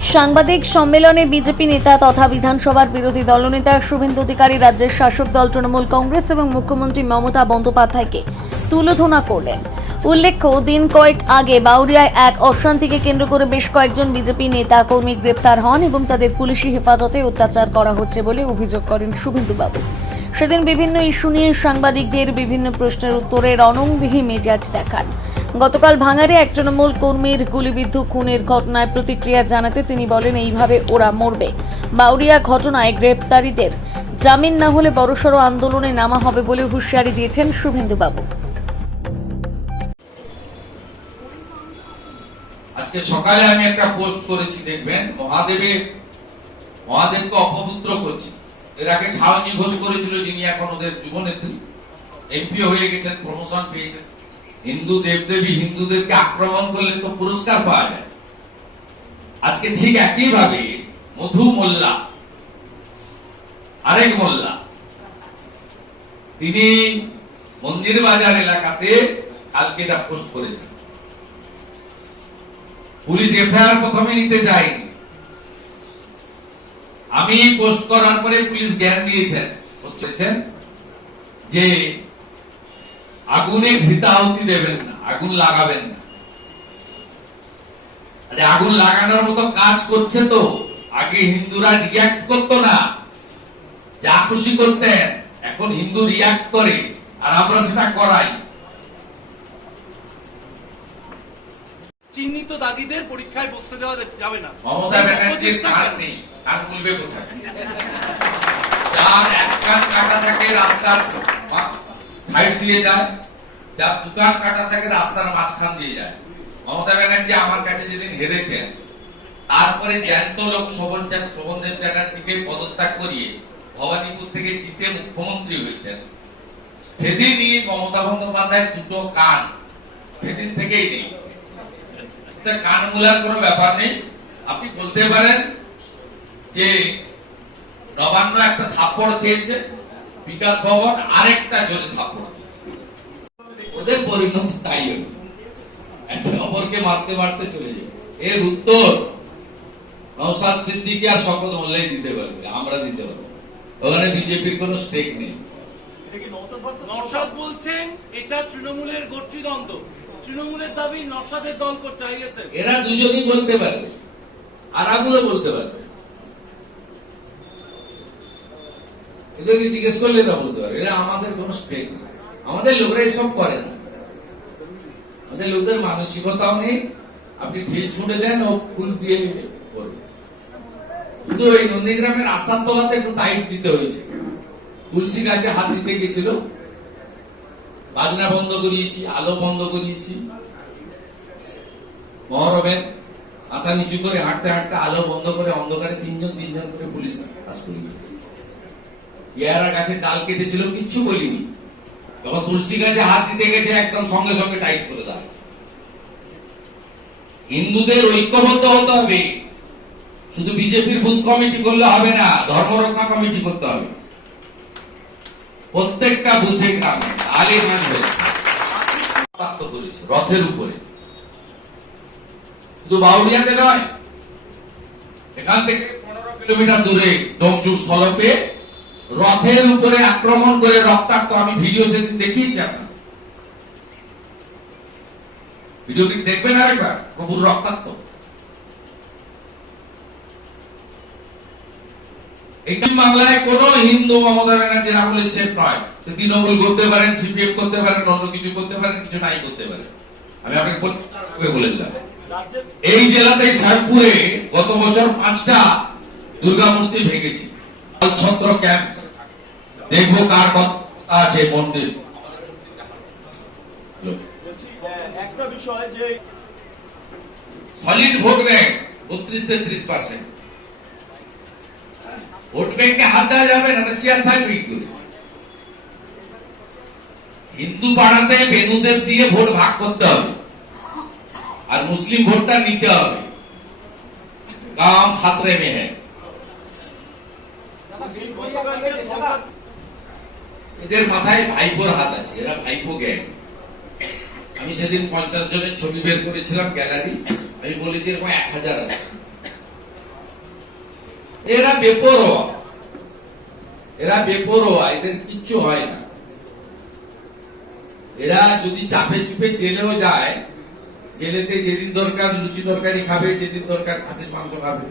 সাংবাদিক সম্মেলনে বিজেপি নেতা তথা বিধানসভার বিরোধী দলনেতা শুভেন্দু অধিকারী রাজ্যের শাসক দল তৃণমূল কংগ্রেস এবং মুখ্যমন্ত্রী মমতা বন্দ্যোপাধ্যায়কে তুলোধনা করলেন। উল্লেখ্য, দিন কয়েক আগে বাউরিয়ায় এক অশান্তিকে কেন্দ্র করে বেশ কয়েকজন বিজেপি নেতা কর্মী গ্রেপ্তার হন এবং তাদের পুলিশি হেফাজতে অত্যাচার করা হচ্ছে বলে অভিযোগ করেন শুভেন্দুবাবু। সেদিন বিভিন্ন ইস্যু নিয়ে সাংবাদিকদের বিভিন্ন প্রশ্নের উত্তরে রণংবিহী মেজাজ দেখান। গতকাল ভাঙাড়ে এক তৃণমূল কর্মীর গুলিবিদ্ধ খুনের ঘটনায় প্রতিক্রিয়া জানাতে তিনি বলেন, এইভাবে ওরা মরবে। বাউরিয়া ঘটনায় গ্রেপ্তারিদের জামিন না হলে বড়সড় আন্দোলনে নামা হবে বলে হুঁশিয়ারি দিয়েছেন শুভেন্দুবাবু। আজকে সকালে আমি একটা পোস্ট করেছি, দেখবেন মহাদেবকে অপবিত্র করছি। এর আগে শাওনি ঘোষ করেছিল, যিনি এখন ওদের যুবনেত্রী, এমপি হয়ে গেছেন, প্রমোশন পেয়েছেন। হিন্দু দেবদেবী হিন্দুদেরকে আক্রমণ করলে তো পুরস্কার পাওয়া যায়। আজকে ঠিক একইভাবে মধু মোল্লা, আরেক মোল্লা, তিনি মন্দির বাজার এলাকাতে কালকে এটা পোস্ট করেছেন। পুলিশ এফআইআর প্রথমে নিতে যায়নি, আমি পোস্ট করার পরে পুলিশ জ্ঞান দিয়েছেন, যে আগুনে ঘৃতাহুতি দেবেন না, আগুন লাগাবেন না। আগুন লাগানোর মতো কাজ করছে তো। আগে হিন্দুরা রিয়াক্ট করতো না, যা খুশি করতেন, এখন হিন্দু রিয়াক্ট করে আর আমরা সেটা করাই। চিহ্নিত দাগীদের পরীক্ষায় বসতে দেওয়া যাবে না। মমতা ব্যানার্জির কান নেই, কান খুলবে কোথায়? যার এক কান কাটা থাকে রাস্তার সাইড দিয়ে যায়, যার দুকান কাটা থাকে রাস্তার মাঝখান দিয়ে যায়। মমতা ব্যানার্জি আমার কাছে যেদিন হেরেছেন, তারপরে জ্যান্ত লোক শোভনদেব চ্যাটার্জিকে পদত্যাগ করিয়ে ভবানীপুর থেকে জিতে মুখ্যমন্ত্রী হয়েছেন, সেদিনই মমতা বন্দ্যোপাধ্যায়ের দুটো কান সেদিন থেকেই নেই। কান মূলার কোনো ব্যাপার নেই। আপনি বলতে পারেন যে নবান্ন একটা থাপ্পড় খেয়েছে, বিকাশ ভবন আরেকটা জোরে থাপ্পড় খেয়েছে। ওদের পরিণতি তাই হবে, একটা অপরকে মারতে মারতে চলে যাবে। এর উত্তর নওশাদ সিদ্দিকী আর শওকত মোল্লাই দিতে পারবে, আমরা দিতে পারবো। ওখানে বিজেপির কোনো স্টেক নেই। নওশাদ বলছেন এটা তৃণমূলের গোষ্ঠীদ্বন্দ্ব, তৃণমূলের দাবি নওশাদের দল চাইছে। এরা দুজনই বলতে পারবে, আরাগুলো বলতে পারবে। এদেরকে জিজ্ঞেস করলে এরা বলতে পারবে। এরা আমাদের কোন স্টেক নেই, আমাদের লোকরা এসব করে না। আমাদের লোকদের মানসিকতাও নেই। আপনি ঢিল ছুঁড়ে দেন, ও ফুল দিয়ে করবে। শুধু ওই নন্দীগ্রামের আসাদ তলাতে একটু টাইট দিতে হয়েছে। তুলসী গাছে হাত দিতে গেছিল, বাজনা বন্ধ করিয়েছি, আলো বন্ধ করিয়েছি। মহরমের মাথা নিচু করে হাঁটতে হাঁটতে আলো বন্ধ করে অন্ধকারে তিনজন করে পুলিশ কাজ করিয়ে। পেয়ারা গাছের ডাল কেটেছিল, কিচ্ছু বলিনি। যখন তুলসী গাছে হাত দিতে গেছে, একদম সঙ্গে সঙ্গে টাইট করে দেয়। হিন্দুদের ঐক্যবদ্ধ হতে হবে। শুধু বিজেপির বুথ কমিটি করলে হবে না, ধর্মরক্ষা কমিটি করতে হবে প্রত্যেকটা বুথে গ্রামে। রথের উপরে, শুধু বাউরিয়াতে নয়, এখান থেকে 15 কিলোমিটার দূরে ডোমজুর স্থলপে রথের উপরে আক্রমণ করে রক্তাক্ত। আমি ভিডিও সেদিন দেখিয়েছি, আপনার ভিডিওটি দেখবেন আরেকবার। প্রভুর রক্তাক্ত। একটি বাংলায় কোন হিন্দু মমতা ব্যানার্জির আমলে সেফ নয়। তৃণমূল করতে পারেন, সিপিএম করতে পারেন, অন্য কিছু করতে পারেন, কিছু নাই করতে পারেন। আমি আপনাকে বলে দিলাম, এই জেলাতে শেরপুরে গত বছর 5টা দুর্গা মূর্তি ভেঙেছি। ছত্র ক্যাম্প দেখবো কার কথা আছে মন্দির। একটা বিষয় যে সলিড ভোট ব্যাংক 32-33%। ভোট ব্যাংকে হাত দেওয়া যাবে না, চেয়ার থাকবে কি করে? হিন্দু পাড়াতে বেনুদের দিয়ে ভোট ভাগ করতে হবে, আর মুসলিম ভোটটা নিতে হবে। কাম খাতরে মে হ্যায়। এদের মাথায় ভাইপোর হাত আছে, এরা ভাইপো গ্যাং। আমি সেদিন 50 জনের ছবি বের করেছিলাম গ্যালারি। আমি বলেছি এরকম 1000 আছে। এরা বেপরোয়া, এদের কিচ্ছু হয় না। এরা যদি চাপে চুপে জেলেও যায়, জেলেতে যেদিন দরকার লুচি তরকারি খাবে, যেদিন দরকার খাসির মাংস খাবে।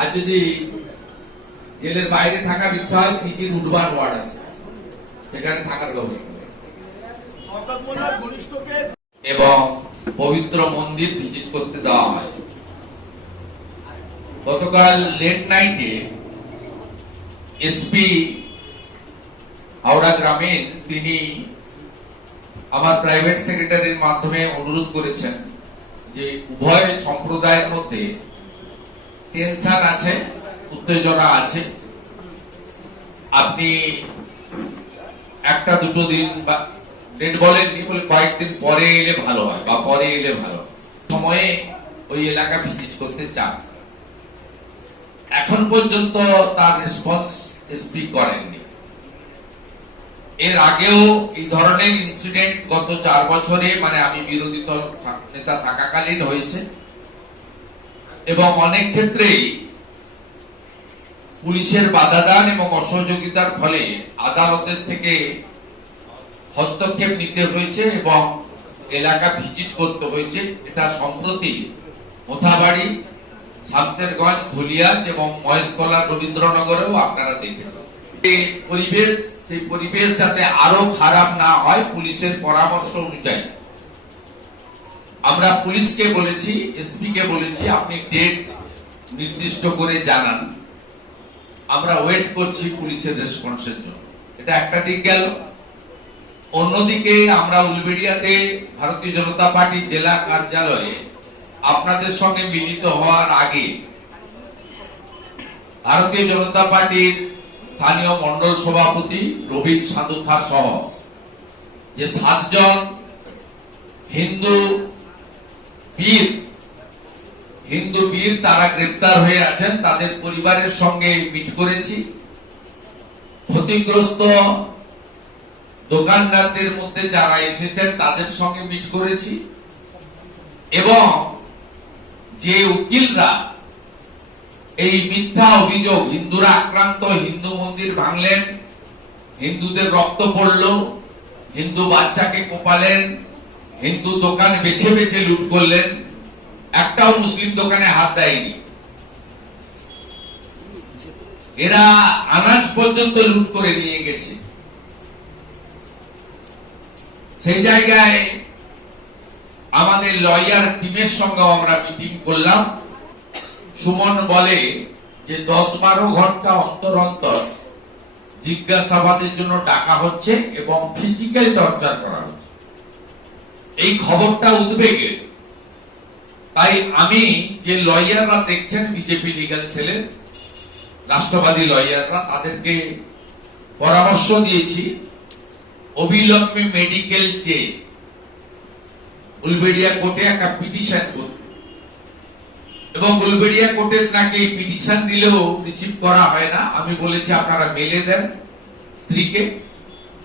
আর যদি জেলের বাইরে থাকার ইচ্ছা হয়, পিটির উঠবার ওয়ার্ড আছে, সেখানে থাকার ব্যবস্থা করে। শওকত মোল্লার ঘনিষ্ঠকে এবং পবিত্র মন্দির ভিজিট করতে দেওয়া হয়। গতকাল লেট নাইটে এসপি হাওড়া গ্রামীণ তিনি আমার প্রাইভেট সেক্রেটারির মাধ্যমে অনুরোধ করেছেন যে উভয় সম্প্রদায়ের মধ্যে টেনশন আছে, উত্তেজনা আছে, আপনি একটা দুটো দিন বা ডেট বলেননি, বলে কয়েকদিন পরে এলে ভালো হয় বা পরে এলে ভালো সময়ে ওই এলাকা ভিজিট করতে চান। এখন পর্যন্ত তার রেসপন্স এসপি করেননি। এর আগেও এই ধরনের ইনসিডেন্ট গত 4 বছরে, মানে আমি বিরোধী দল নেতা থাকাকালীন হয়েছে, এবং অনেক ক্ষেত্রেই পুলিশের বাধাদান এবং অসহযোগিতার ফলে আদালতের থেকে হস্তক্ষেপ নিতে হয়েছে এবং এলাকা ভিজিট করতে হয়েছে। এটা সম্প্রতি মোথাবাড়ি, শামসেরগঞ্জ, ধুলিয়ান এবং মহেশতলা, রবীন্দ্রনগরেও আপনারা দেখেছেন। সেই পরিবেশ যাতে আরো খারাপ না হয়, পুলিশের পরামর্শ অনুযায়ী আমরা পুলিশকে বলেছি, এসপি কে বলেছি, আপনি ডেট নির্দিষ্ট করে জানান, আমরা ওয়েট করছি পুলিশের রেসপন্সের জন্য। এটা একটা দিক গেল। অন্যদিকে আমরা উলবেড়িয়াতে ভারতীয় জনতা পার্টি জেলা কার্যালয়ে আপনাদের সঙ্গে মিলিত হওয়ার আগে ভারতীয় জনতা পার্টির স্থানীয় মন্ডল সভাপতি রবীন সাধুখা সহ যে 7 জন হিন্দু বীর তারা গ্রেপ্তার হয়ে আছেন, তাদের পরিবারের সঙ্গে মিট করেছি। ক্ষতিগ্রস্ত দোকানদারদের মধ্যে যারা এসেছেন তাদের সঙ্গে মিট করেছি, এবং যে উকিলরা এই মিথ্যা অভিযোগ হিন্দুরা আক্রান্ত, হিন্দু মন্দির ভাঙলেন, হিন্দুদের রক্ত পড়ল, হিন্দু বাচ্চাকে কোপালেন, হিন্দু দোকান বেছে বেছে লুট করলেন, একটাও মুসলিম দোকানে হাত দেয়নি, এরা আনাজ পর্যন্ত লুট করে নিয়ে গেছে। সেই জায়গায় আমাদের লয়ার টিমের সঙ্গে আমরা মিটিং করলাম। সুমন বলে যে 10-12 ঘন্টা অন্তর অন্তর জিজ্ঞাসাবাদের জন্য ডাকা হচ্ছে এবং ফিজিক্যাল টর্চার করা হচ্ছে। এই খবরটা উদ্বেগের। তাই আমি যে লয়াররা দেখছেন বিজেপি লিগ্যাল সেলের রাষ্ট্রবাদী লয়াররা, তাদেরকে পরামর্শ দিয়েছি অবিলম্বে মেডিকেল চেয়ে উলবেড়িয়া কোর্টে একটা পিটিশন করতে, এবং উলবেড়িয়া কোর্টের নাকি পিটিশন দিলেও রিসিভ করা হয় না। আমি বলেছি আপনারা মেলে দেন স্ত্রীকে,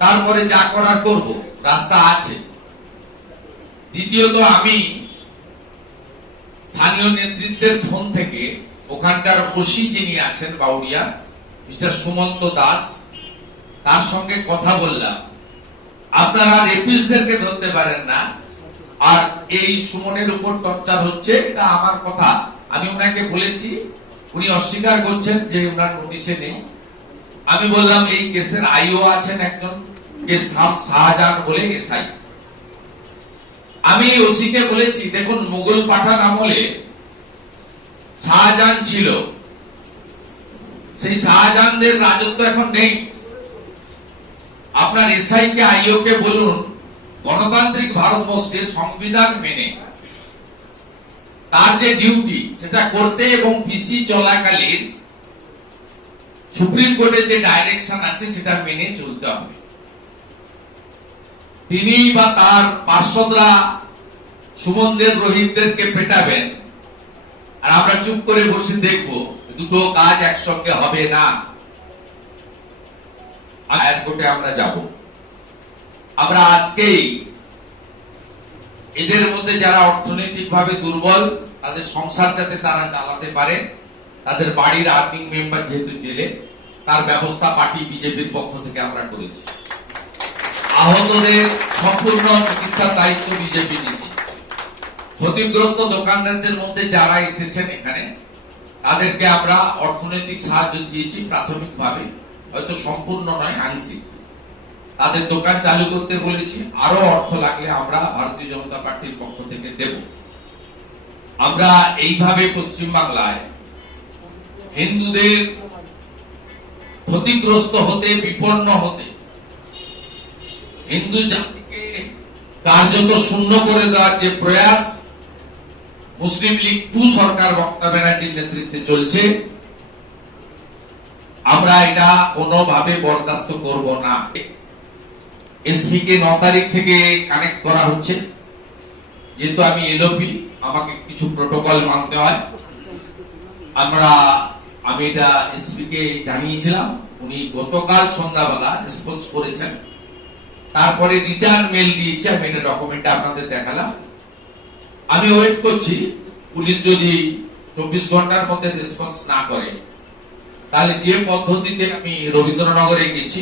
তারপরে যা করার করব, রাস্তা আছে। দ্বিতীয়ত, আমি স্থানীয় নেতৃত্বের ফোন থেকে ওখানকার ওসি যিনি আছেন বাউরিয়া, মিস্টার সুমন্ত দাস, তার সঙ্গে কথা বললাম। আপনারা রেপিস্টদেরকে ধরতে পারেন না, আর এই সুমনের উপর টর্চার হচ্ছে, এটা আমার কথা। আমি ওনাকে বলেছি, উনি অস্বীকার করছেন যে ওনার নোটিশে নেই। আমি বললাম এই কেসের আইও আছেন একজন, কেস শাহজাহান বলে এসআই। আমি ওসিকে বলেছি, দেখুন মুঘল পাঠান আমলে শাহজাহান ছিল, সেই শাহজাহানদের রাজত্ব এখন নেই। আপনার এসআই কে, আইও কে বলুন গণতান্ত্রিক ভারতবর্ষের সংবিধান মেনে তার যে ডিউটি সেটা করতে, এবং পিসি চলাকালীন সুপ্রিম কোর্টের যে ডাইরেকশন আছে সেটা মেনে চলতে হবে। তিনি বা তার পার্ষদরা সুমনদের, রোহিতদেরকে পেটাবেন, আর আমরা চুপ করে বসে দেখব, দুটো কাজ একসঙ্গে হবে না। হায়ার কোর্টে আমরা যাব। আমরা আজকেই এদের মধ্যে যারা অর্থনৈতিকভাবে দুর্বল, তাদের সংসার যাতে তারা চালাতে পারে তাদের বাড়ির আর্নিং মেম্বার যেহেতু জেলে, তার ব্যবস্থা পার্টি বিজেপির পক্ষ থেকে আমরা করেছি। আহতদের সম্পূর্ণ চিকিৎসার দায়িত্ব বিজেপি নিচ্ছে। ক্ষতিগ্রস্ত দোকানদারদের মধ্যে যারা এসেছেন এখানে, তাদেরকে আমরা অর্থনৈতিক সাহায্য দিয়েছি প্রাথমিকভাবে, হয়তো সম্পূর্ণ নয়, আংশিক। তাদের দোকান চালু করতে বলেছি। আরো অর্থ লাগলে আমরা ভারতীয় জনতা পার্টির পক্ষ থেকে দেব। আমরা এইভাবে পশ্চিমবাংলায় হিন্দুদের ক্ষতিগ্রস্ত হতে, বিপন্ন হতে, হিন্দু জাতিকে কার্যত শূন্য করে দেওয়ার যে প্রয়াস মুসলিম লীগ 2 সরকার মমতা ব্যানার্জির নেতৃত্বে চলছে, আমরা এটা কোনোভাবে বরদাস্ত করব না। এসপি কে 9 তারিখ থেকে কানেক্ট করা হচ্ছে। যেহেতু আমি এলওপি, আমাকে কিছু প্রোটোকল মানতে হয়। আমি এটা এসপি কে জানিয়েছিলাম, উনি গতকাল সন্ধ্যাবেলা রেসপন্স করেছেন। তারপরে রিটার্ন মেল দিয়েছি, আমি এটা ডকুমেন্টে আপনাদের দেখালাম। আমি ওয়েট করছি, পুলিশ যদি 24 ঘন্টার মধ্যে রেসপন্স না করে, তাহলে যে পদ্ধতিতে আমি রবীন্দ্রনগরে গেছি,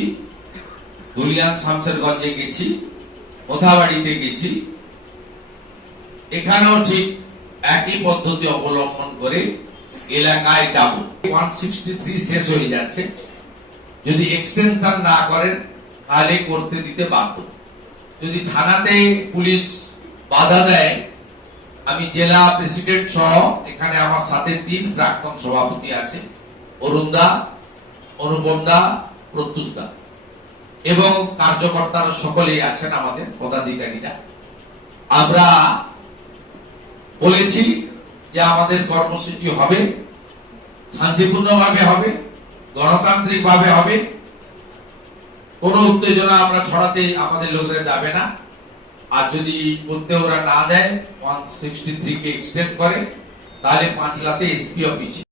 ধুলিয়ান শামসেরগঞ্জে গেছি, মোথাবাড়িতে গেছি, এখানেও ঠিক একই পদ্ধতি অবলম্বন করে এলাকায় যাব। 163 শেষ হয়ে যাচ্ছে, যদি এক্সটেনশন না করেন তাহলে করতে দিতে বাধ্য। যদি থানাতে পুলিশ বাধা দেয়, আমি জেলা প্রেসিডেন্ট সহ এখানে আমার সাথে 3 প্রাক্তন সভাপতি আছে, অরুণদা, অনুপমদা, প্রত্যুষদা, এবং কার্যকর্তারা সকলেই আছেন, আমাদের পদাধিকারীরা। আমরা বলেছি যে আমাদের কর্মসূচি হবে, শান্তিপূর্ণভাবে হবে, গণতান্ত্রিক ভাবে হবে। কোন উত্তেজনা আমরা ছড়াতে আমাদের লোকেরা যাবে না। আর যদি করতে ওরা না দেয়, 163 কে এক্সটেন্ড করে, তাহলে 5 লাখে এসপি অফিসে